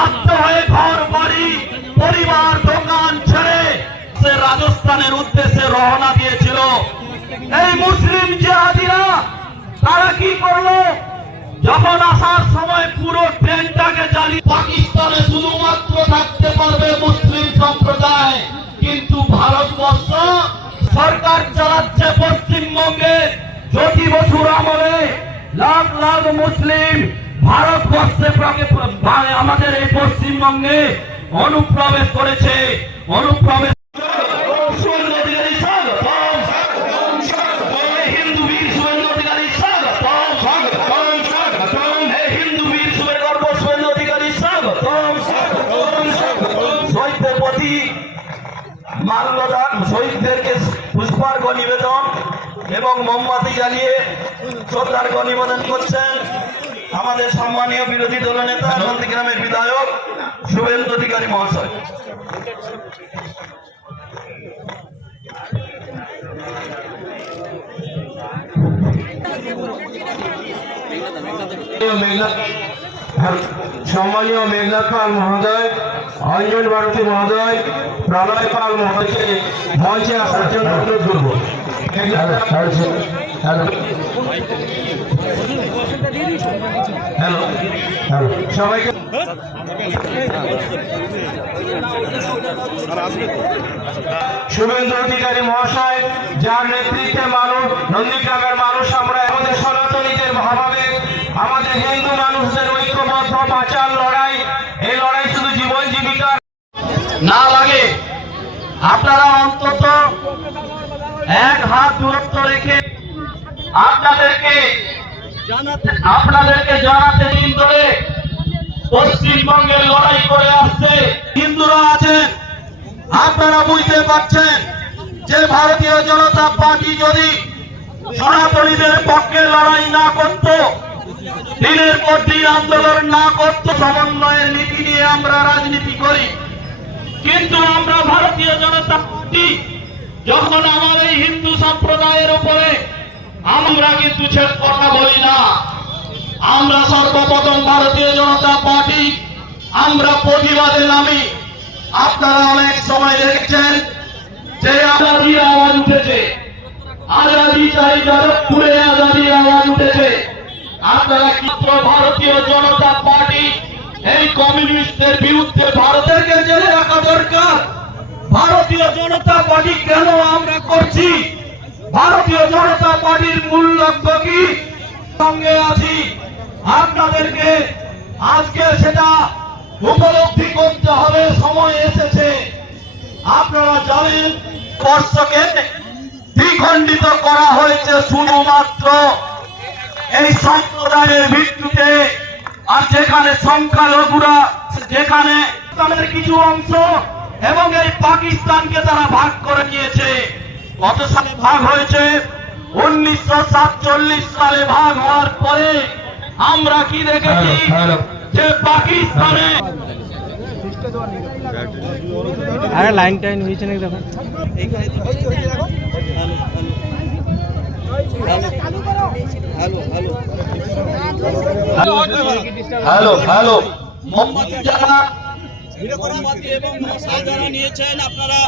বাধ্য হয়ে ঘর বাড়ি পরিবার দোকান ছেড়ে সে রাজস্থানের উদ্দেশ্যে রওনা দিয়েছিল। এই মুসলিম জিহাদিরা তারা কি করলো, যখন আসার সময় পুরো ট্রেনটাকে জ্বালিয়ে পাকিস্তানে শুধুমাত্র থাকতে পারবে মুসলিম সম্প্রদায়, কিন্তু ভারতবর্ষ সরকার চালাচ্ছে পশ্চিমবঙ্গে জ্যোতি বসুর আমলে লাখ লাখ মুসলিম ভারতবর্ষে আমাদের এই পশ্চিমবঙ্গে অনুপ্রবেশ করেছে। অনুপ্রবেশ মাল্যদান, শহীদদেরকে পুষ্পার্ঘ নিবেদন এবং মোমবাতি জ্বালিয়ে শ্রদ্ধার্ঘ নিবেদন করছেন আমাদের সম্মানীয় বিরোধী দলনেতা নন্দীগ্রামের বিধায়ক শুভেন্দু অধিকারী মহাশয়। সম্মানীয় মেঘনাথ পাল মহোদয়, অঞ্জন ভারতী মহোদয়, প্রলয় পাল মহোদয়কে মঞ্চে আসার জন্য অনুরোধ করব। হ্যালো সবাইকে শুভেন্দু অধিকারী মহাশয়, যার নেতৃত্বে মানুষ নন্দীগ্রামের মানুষ আমরা আমাদের সনাতনীদের ভাবাবেগ, আমাদের হিন্দু মানুষদের ঐক্যবদ্ধ বাঁচার লড়াই, এই লড়াই শুধু জীবন জীবিকা না লাগে, আপনারা অন্তত এক হাত দূরত্ব রেখে আপনাদেরকে জানাতে দিন ধরে পশ্চিমবঙ্গের লড়াই করে আসছে হিন্দুরা আছেন। আপনারা বুঝতে পারছেন যে ভারতীয় জনতা পার্টি যদি সনাতনীদের পক্ষে লড়াই না করত, দিনের পর দিন আন্দোলন না করত, সমন্বয়ের নীতি নিয়ে আমরা রাজনীতি করি, কিন্তু আমরা ভারতীয় জনতা পার্টি যখন আমার এই হিন্দু সম্প্রদায়ের উপরে আমরা কিন্তু ছেড়ে কথা বলি না। আমরা সর্বপ্রথম ভারতীয় জনতা পার্টি আমরা প্রতিবাদে নামি। আপনারা অনেক সময় দেখেছেন যে আজাদির আওয়াজ উঠেছে, আজাদি চাই যাদবপুরে আজাদির আওয়াজ উঠেছে। আপনারা মাত্র ভারতীয় জনতা পার্টি এই কমিউনিস্টদের বিরুদ্ধে ভারতকে জেলে রাখা দরকার। ভারতীয় জনতা পার্টি কেন আমরা করছি, ভারতীয় জনতা পার্টির মূল লক্ষ্য কি, সঙ্গে আছি। আপনাদেরকে আজকে সেটা উপলব্ধি করতে হবে, সময় এসেছে। আপনারা জানেন বর্ষকে দ্বিখণ্ডিত করা হয়েছে শুধুমাত্র এই সম্প্রদায়ের ভিত্তিতে, আর যেখানে সংখ্যালঘুরা, যেখানে কিছু অংশ এবং এই পাকিস্তানকে তারা ভাগ করে নিয়েছে। কত সালে ভাগ হয়েছে? 1947 সালে ভাগ হওয়ার পরে আমরা কি দেখেছি যে পাকিস্তানে লাইন টাইন হয়েছে নাকি দেখুন। হ্যালো হ্যালো মোমবাতি যারা এবং মশাল যারা নিয়েছেন আপনারা